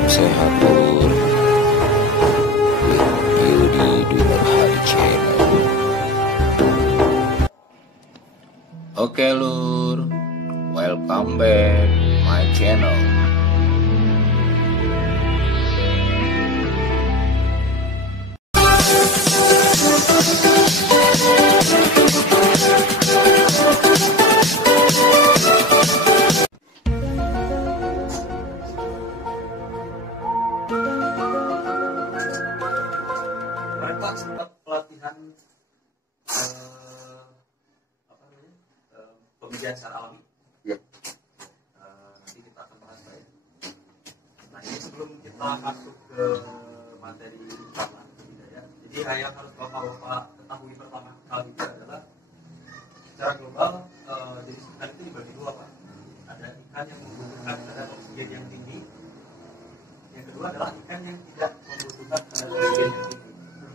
Salam sehat lur. Yudi Dunar Hari Channel. Oke lur, welcome back my channel. Pak, sempat pelatihan pemijatan secara alami. Ya. Nanti kita akan bahas ya. Nah, ini sebelum kita masuk ke materi utama ya. Jadi yang harus Bapak-bapak ketahui pertama kali itu adalah secara global jenis ikan itu dibagi dua, Pak. Ada ikan yang membutuhkan kadar oksigen yang tinggi. Yang kedua adalah ikan yang tidak membutuhkan kadar oksigen yang tinggi.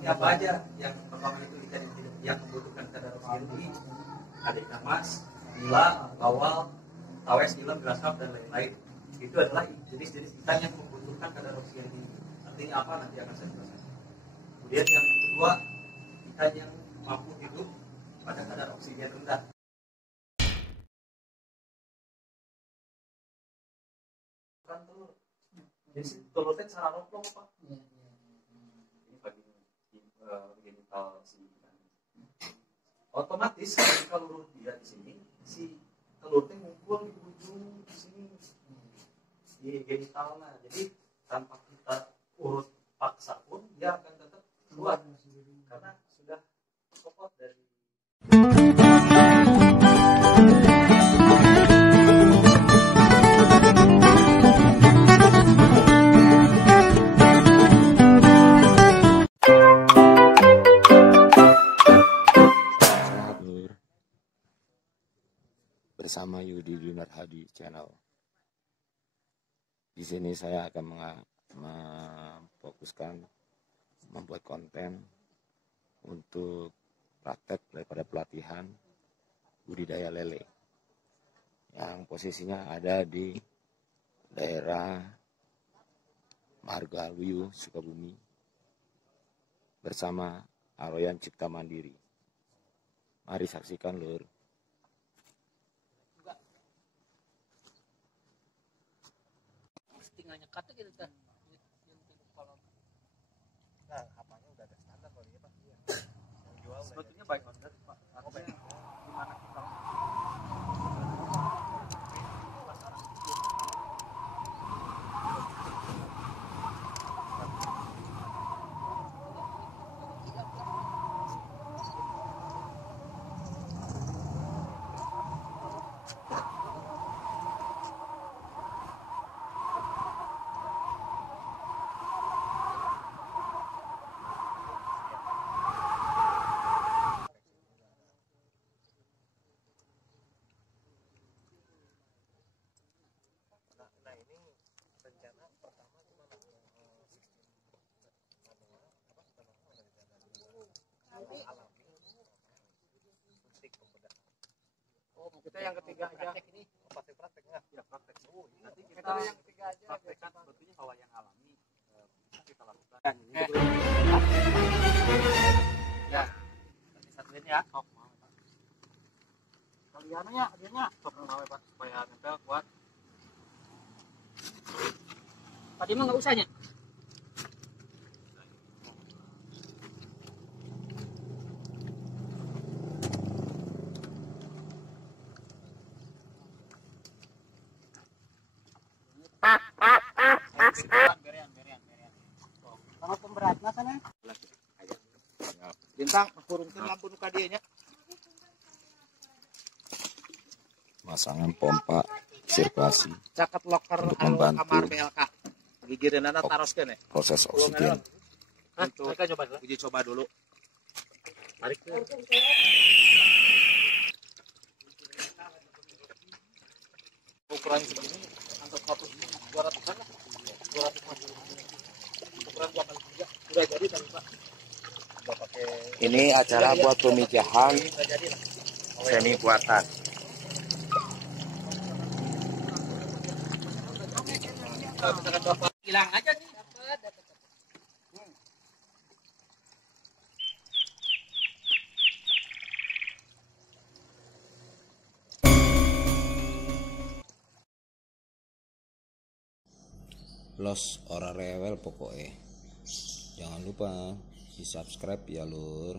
Ini apa aja? Yang pertama itu ikan yang membutuhkan kadar oksigen tinggi, ada ikan mas, nila, bawal, tawes, ilem, grasap dan lain-lain. Itu adalah jenis-jenis ikan yang membutuhkan kadar oksigen tinggi. Artinya apa? Nanti akan saya jelaskan. Kemudian yang kedua, ikan yang mampu hidup pada kadar oksigen rendah. Kan telur. Jadi telur itu secara lomplong, Pak. Ini bagi genital si ikan. Otomatis ketika lurus dia di sini, si telurnya ngumpul di ujung sini di genitalnya. Jadi tanpa kita urut paksa pun dia akan tetap keluar karena sudah copot dari. Bersama Yudi Dunar Hadi Channel. Di sini saya akan memfokuskan membuat konten untuk praktek daripada pelatihan budidaya lele yang posisinya ada di daerah Margahayu, Sukabumi bersama Aroyan Cipta Mandiri. Mari saksikan lur. Nyekat gitu kan. Nah, apanya udah ada standar kalau dia Pak. Iya. Yang jual Sebetulnya baik order, Pak. Artinya gimana kita Nah, ini rencana pertama gimana? Alami suntik pembedahan. Oh, kita yang ketiga aja. Ini praktek nggak? Ya praktek. nanti kita Kita yang ketiga aja. praktekkan sebetulnya kalau yang alami bisa kita lakukan. Ya. Nanti satuin ya. Oh, mau Pak. Kaliannya adanya sok mau Pak supaya nempel kuat. Tadi mah nggak usahnya. Berian. Sama pemberatnya sana. Bintang kurungkeun lampu nu ka dieu nya. Masangan pompa sirkulasi Caket loker untuk anu membantu kamar BLK. Gigireunana taroskeun ya. proses oksigen. Untuk uji coba dulu. Tarik. Ukuran segini antara 200-an lah. 250. Ukuran 2x3 udah jadi tadi, Pak. Udah pakai Ini acara buat pemijahan Udah jadi lah. semi buatan. Misalkan Bapak hilang aja nih. Dapat. Los ora rewel pokoknya. Jangan lupa di subscribe ya lur.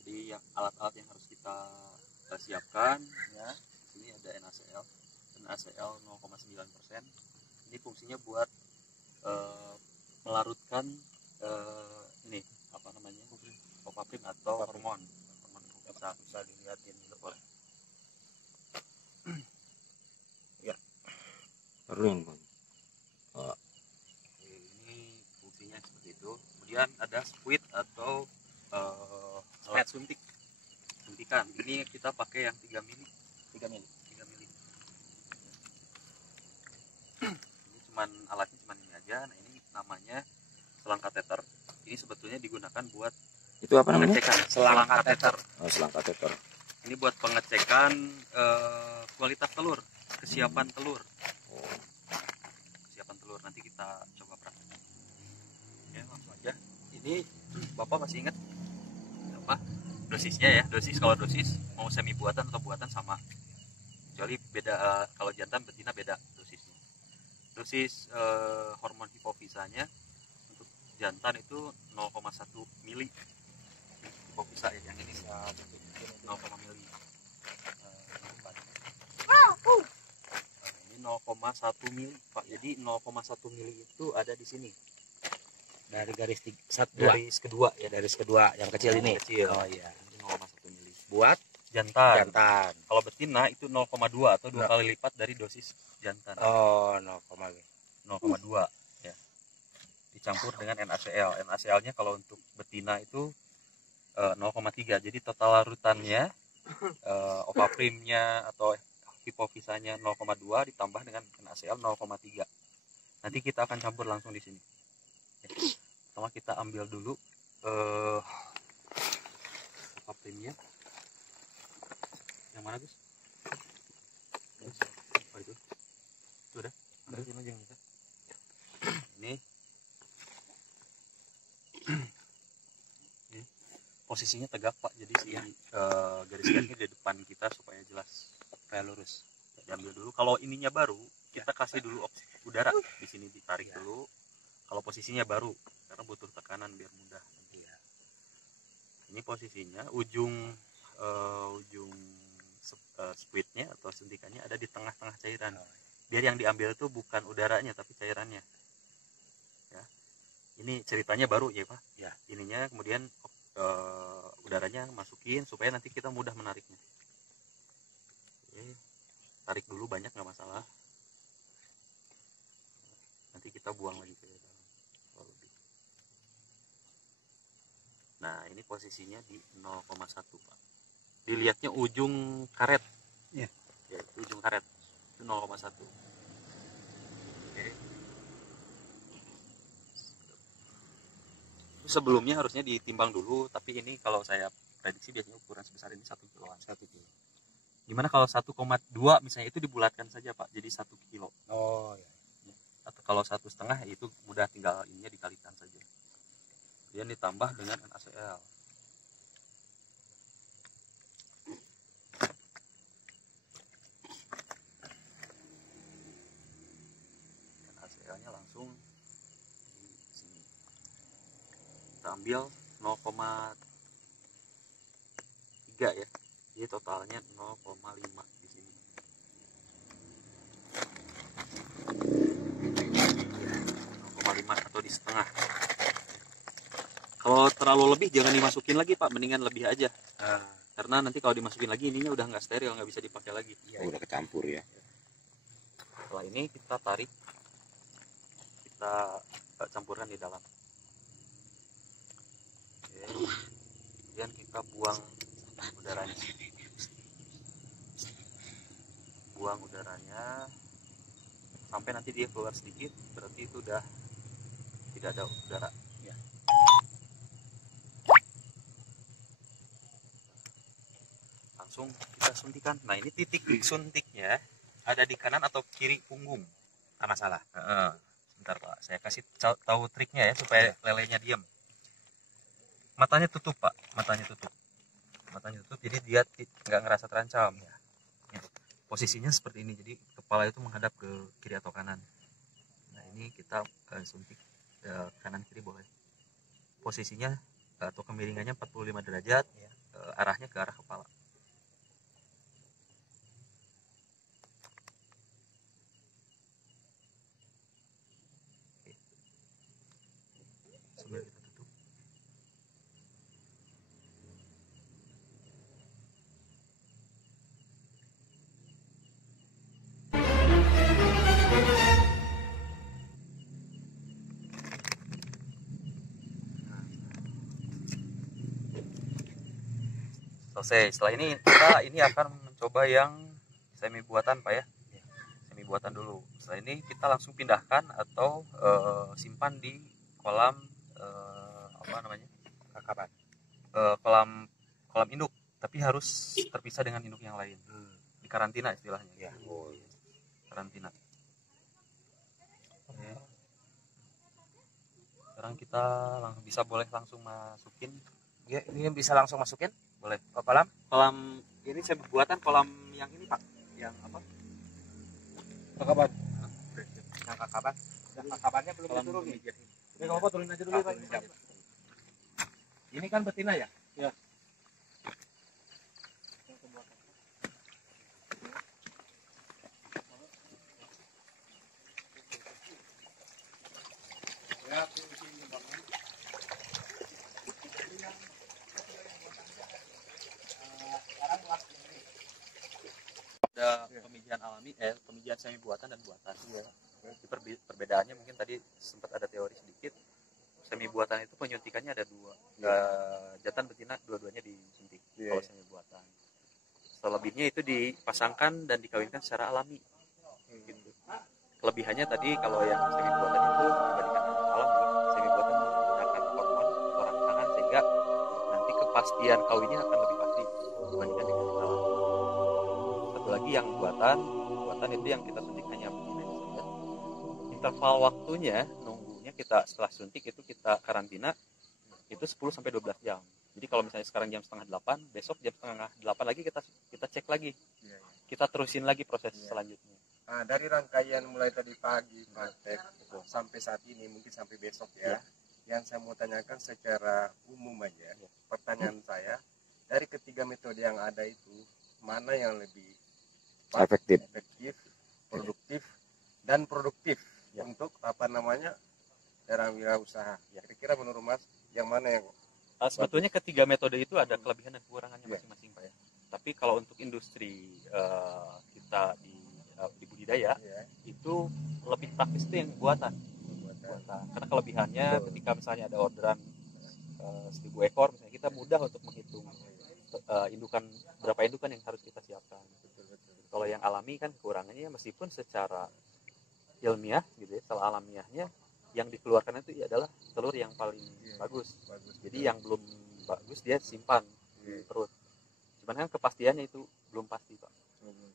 Jadi alat-alat yang harus kita siapkan ya. Ini ada NaCl 0,9%. Ini fungsinya buat melarutkan ini apa namanya, Ovaprim atau hormon bisa dilihatin dulu boleh. Ring. Ini fungsinya seperti itu. Kemudian ada squid atau alat suntikan. Ini kita pakai yang 3 mili. Ini alatnya cuman ini aja. Nah, ini namanya selang kateter. Ini sebetulnya digunakan buat Itu apa namanya? pengecekan selang kateter. Oh, selang kateter. Ini buat pengecekan kualitas telur, kesiapan telur. Kesiapan telur, nanti kita coba praktek. Ya, langsung aja. Ini Bapak masih ingat apa dosisnya ya? Kalau dosis mau semi buatan atau buatan sama. Kecuali beda, kalau jantan betina beda dosisnya. Dosis hormon hipofisanya untuk jantan itu 0,1 mili. Hipofisa ya, yang ini 0,1 mili. Ini 0,1 mili Pak. Jadi 0,1 mili itu ada di sini. Dari garis Garis kedua ya, garis kedua yang kecil ini. Kecil. Oh iya. Ini 0,1 mili. Buat Jantan. jantan. Kalau betina itu 0,2 atau 2 kali lipat dari dosis jantan. Oh, 0,2 ya. Dicampur dengan NaCl. NaCl-nya kalau untuk betina itu 0,3. Jadi total larutannya Ovaprimnya atau hipofisanya 0,2 ditambah dengan NaCl 0,3. Nanti kita akan campur langsung di sini. Ya. Pertama kita ambil dulu Ovaprimnya. Yang mana, Gus? Oh, itu. Sudah. Ada sini aja kita. Ini. Posisinya tegak Pak, jadi si garis-garisnya di depan kita supaya jelas, supaya lurus. Diambil dulu. Kalau ininya baru, kita kasih dulu udara di sini, ditarik dulu. Kalau posisinya baru, karena butuh tekanan biar mudah. Ini posisinya ujung squidnya atau suntikannya ada di tengah-tengah cairan. Biar yang diambil itu bukan udaranya tapi cairannya. Ya. Ini ceritanya baru ya Pak. Ya. Ininya kemudian udaranya masukin supaya nanti kita mudah menariknya. Oke. Tarik dulu banyak nggak masalah. Nanti kita buang lagi ke dalam. Nah ini posisinya di 0,1 Pak. Dilihatnya ujung karet. Ya, itu ujung karet. Itu 0,1. Oke. Sebelumnya harusnya ditimbang dulu, tapi ini kalau saya prediksi biasanya ukuran sebesar ini 1 kiloan. 1 kilo. Gimana kalau 1,2 misalnya itu dibulatkan saja Pak, jadi 1 kilo. Oh iya. Atau kalau 1,5 itu mudah, tinggal ininya dikalikan saja. Kemudian ditambah dengan NaCl. NaCl-nya langsung di sini. Kita ambil 0,3 ya. Jadi totalnya 0,5 di sini. 0,5 atau di setengah. Kalau terlalu lebih jangan dimasukin lagi Pak, mendingan lebih aja. Karena nanti kalau dimasukin lagi ininya udah nggak steril, nggak bisa dipakai lagi. Udah kecampur ya. Setelah ini kita tarik, kita campurkan di dalam. Oke. Kemudian kita buang udaranya. Buang udaranya sampai nanti dia keluar sedikit, berarti itu udah tidak ada udara. Ya. langsung kita suntikan. Nah ini titik suntiknya ada di kanan atau kiri punggung. Nah, masalah. Sebentar Pak, saya kasih tahu triknya ya supaya lelenya diam. Matanya tutup Pak, matanya tutup. Matanya tutup, jadi dia nggak ngerasa terancam. Ya. Posisinya seperti ini, jadi kepala itu menghadap ke kiri atau kanan. Nah ini kita suntik kanan kiri boleh. Posisinya atau kemiringannya 45 derajat, ya. Arahnya ke arah kepala. Oke. Sambil kita tutup. Selesai. Setelah ini kita akan mencoba yang semi buatan Pak ya. Semi buatan dulu. Setelah ini kita langsung pindahkan atau simpan di kolam Kakaban. Kolam induk, tapi harus terpisah dengan induk yang lain. Di karantina istilahnya. Ya. Oh, iya. Karantina. Oke. Sekarang kita boleh langsung masukin. Ya, ini bisa langsung masukin Boleh. ke kolam. Kolam ini saya buatan kolam yang ini Pak, yang apa? Kakaban. Yang kakaban. Dan kakabannya belum Kolam diturunin. pemijat. Ini kalau apa turunin aja dulu Pak. Ini kan betina ya? Ya. Ada pemijahan alami, pemijahan semi buatan dan buatan. Jadi perbedaannya mungkin tadi sempat ada teori sedikit. Semi buatan itu penyuntikannya ada dua. Jantan betina dua-duanya disuntik kalau semi buatan. Selebihnya itu dipasangkan dan dikawinkan secara alami. Gitu. Kelebihannya tadi kalau yang semi buatan itu dibandingkan dengan alami, semi buatan menggunakan hormon orang tangan sehingga nanti kepastian kawinnya akan lebih pasti dibandingkan dengan alami. Satu lagi yang buatan itu yang kita suntik hanya betina saja. Interval waktunya nunggunya kita setelah suntik itu kita karantina itu 10 sampai 12 jam. Jadi kalau misalnya sekarang jam setengah 8, besok jam setengah 8 lagi kita cek lagi. Kita terusin lagi proses selanjutnya. Nah, dari rangkaian mulai tadi pagi praktek sampai saat ini mungkin sampai besok ya. Yang saya mau tanyakan secara umum aja. Pertanyaan saya, dari ketiga metode yang ada itu mana yang lebih Efektif. produktif dan produktif untuk daerah wirausaha. Kira-kira menurut Mas yang mana yang Sebetulnya ketiga metode itu ada kelebihan dan kekurangannya masing-masing Pak ya. Tapi kalau untuk industri kita di budidaya itu lebih praktis itu yang buatan. Karena kelebihannya ketika misalnya ada orderan 1000 ekor misalnya, kita mudah untuk menghitung berapa indukan yang harus kita siapkan. Kalau yang alami kan kekurangannya meskipun secara ilmiah gitu ya, secara alamiahnya yang dikeluarkan itu adalah telur yang paling bagus. Jadi yang belum bagus dia simpan di perut. Cuman kan kepastiannya itu belum pasti Pak.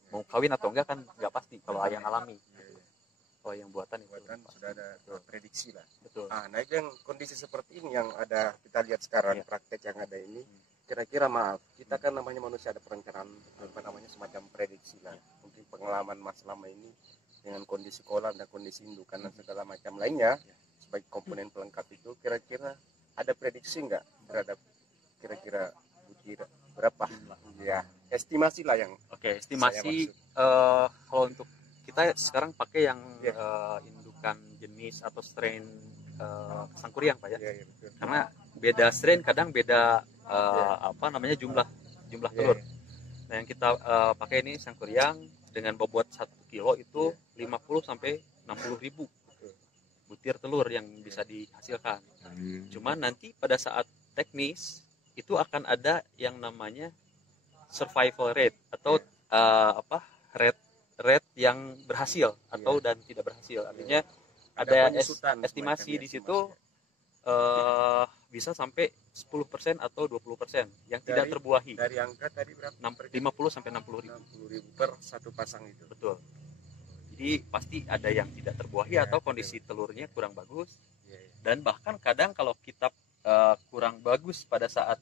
Mau kawin atau enggak kan nggak pasti kalau yang alami. Kalau yang buatan itu sudah ada prediksi lah. Betul. Nah itu yang kondisi seperti ini yang ada kita lihat sekarang praktek yang ada ini. Kira-kira maaf, kita kan namanya manusia ada perencanaan semacam prediksi lah. Mungkin pengalaman Mas selama ini dengan kondisi kolam dan kondisi indukan dan segala macam lainnya sebagai komponen pelengkap itu, kira-kira ada prediksi nggak terhadap kira-kira berapa? Ya, estimasi lah yang. Oke, estimasi kalau untuk kita sekarang pakai yang indukan jenis atau strain sangkuriang Pak ya. Betul. Karena beda strain kadang beda jumlah telur. Nah yang kita pakai ini sangkuriang dengan bobot 1 kilo itu 50 sampai 60 ribu butir telur yang bisa dihasilkan. Cuman nanti pada saat teknis itu akan ada yang namanya survival rate atau rate yang berhasil atau dan tidak berhasil. Artinya ada estimasi di situ bisa sampai 10% atau 20% yang tidak terbuahi. Dari angka tadi berapa? 50 sampai 60 ribu. 60.000 per satu pasang itu. Betul. Jadi pasti ada yang tidak terbuahi atau kondisi telurnya kurang bagus. Dan bahkan kadang kalau kita kurang bagus pada saat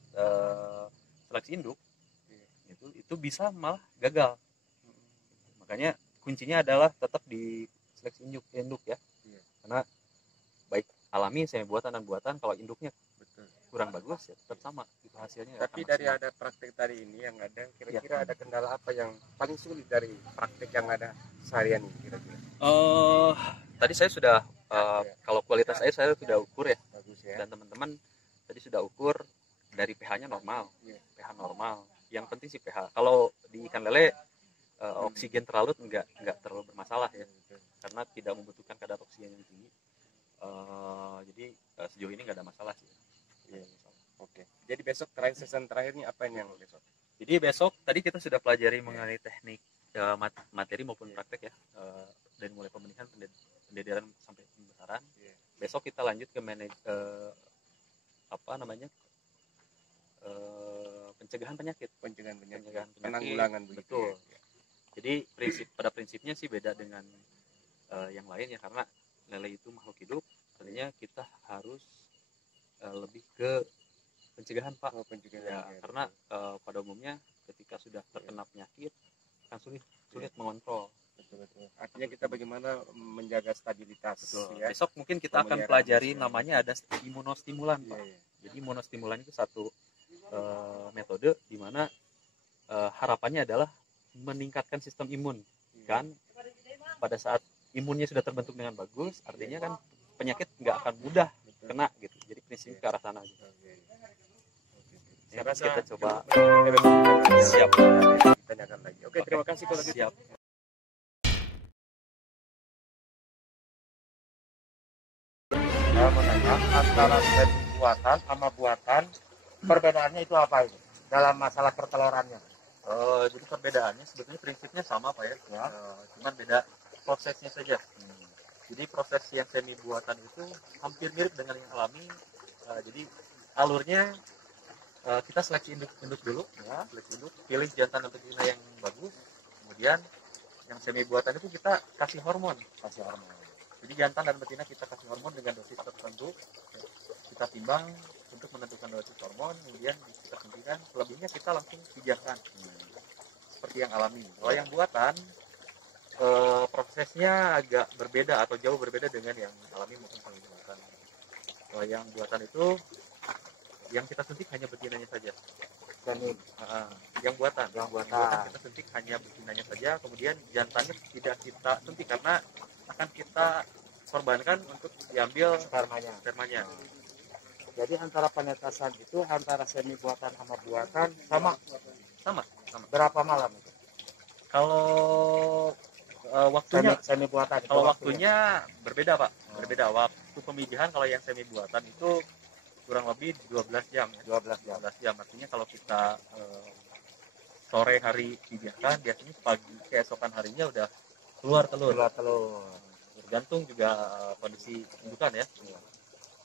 seleksi induk, itu bisa malah gagal. Makanya kuncinya adalah tetap di seleksi induk ya. Karena baik alami semi buatan dan buatan, kalau induknya kurang bagus ya tetap sama gitu hasilnya. Tapi dari ada praktek tadi ini yang ada, kira-kira ada kendala apa yang paling sulit dari praktek yang ada seharian ini kira-kira? Tadi saya sudah kalau kualitas saya sudah ukur ya. Bagus ya. Dan teman-teman tadi sudah ukur dari pH-nya normal. pH normal. Yang penting sih pH. Kalau di ikan lele oksigen terlalu enggak terlalu bermasalah ya. Karena tidak membutuhkan kadar oksigen yang tinggi. Jadi sejauh ini nggak ada masalah sih. Oke. Jadi besok season terakhirnya apa yang besok? Jadi besok tadi kita sudah pelajari mengenai teknik materi maupun praktek ya, dari mulai pembenihan, pendederan sampai pembesaran. Besok kita lanjut ke pencegahan penyakit. Penanggulangan begitu. Betul. Jadi pada prinsipnya sih beda dengan yang lain ya, karena lele itu makhluk hidup, artinya kita harus lebih ke pencegahan Pak. Karena pada umumnya ketika sudah terkena penyakit kan sulit mengontrol. Betul. Artinya kita bagaimana menjaga stabilitas. Ya? Besok mungkin kita akan pelajari namanya ada imunostimulan Pak. Jadi imunostimulan itu satu metode di mana harapannya adalah meningkatkan sistem imun. Kan pada saat imunnya sudah terbentuk dengan bagus, artinya kan penyakit nggak akan mudah kena gitu. Jadi prinsip ke arah sana gitu. Saya rasa kita coba siap. Tanyakan lagi. Oke, terima kasih kalau gitu. Siap. Saya mau nanya, antara semi buatan sama buatan, perbedaannya itu apa itu dalam masalah pertelorannya? Jadi perbedaannya sebetulnya prinsipnya sama Pak ya. Cuman beda prosesnya saja. Jadi proses yang semi buatan itu hampir mirip dengan yang alami. Jadi alurnya kita seleksi induk dulu, ya, pilih jantan dan betina yang bagus. Kemudian yang semi buatan itu kita kasih hormon. Jadi jantan dan betina kita kasih hormon dengan dosis tertentu. Kita timbang untuk menentukan dosis hormon, kemudian kita suntikan. Selebihnya kita langsung pijahkan, seperti yang alami. Kalau yang buatan prosesnya agak berbeda atau jauh berbeda dengan yang alami maupun semi buatan. Kalau yang buatan itu yang kita suntik hanya betinanya saja. Yang buatan kita suntik hanya betinanya saja, kemudian jantannya tidak kita suntik karena akan kita korbankan untuk diambil spermanya. Jadi antara penetasan itu antara semi buatan sama buatan sama. Berapa malam itu? Kalau waktunya semi buatan. Kalau waktunya berbeda Pak. Berbeda waktu pemijahan. Kalau yang semi buatan itu kurang lebih 12 jam. 12 jam. Artinya kalau kita sore hari pijahkan, biasanya pagi keesokan harinya udah keluar telur. Tergantung juga kondisi indukan ya.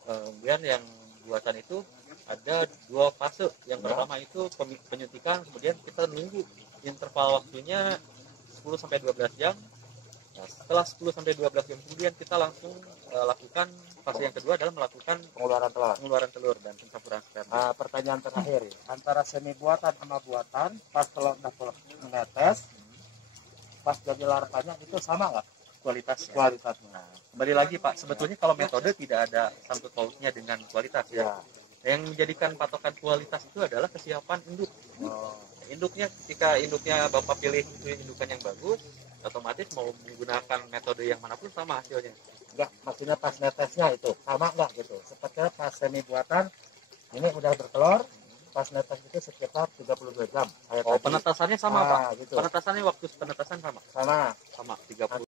Kemudian yang buatan itu ada 2 fase. Yang pertama itu penyuntikan, kemudian kita nunggu interval waktunya 10 sampai 12 jam. Nah, setelah 10 sampai 12 jam kemudian kita langsung lakukan fase yang kedua adalah melakukan pengeluaran telur dan pencampuran sperma. Pertanyaan terakhir, antara semi buatan sama buatan pas telur menetes, pas jadi larvanya itu sama nggak kualitasnya? Nah, kembali lagi Pak, sebetulnya kalau metode tidak ada sangkut pautnya dengan kualitas ya. Yang menjadikan patokan kualitas itu adalah kesiapan induk. Induknya, ketika induknya Bapak pilih itu indukan yang bagus, otomatis mau menggunakan metode yang manapun sama hasilnya. Enggak, maksudnya pas netesnya itu sama enggak gitu. Sepertinya pas semi buatan ini udah bertelur, pas netes itu sekitar 32 jam. Penetasannya sama Pak. Gitu. Waktu penetasan sama 30.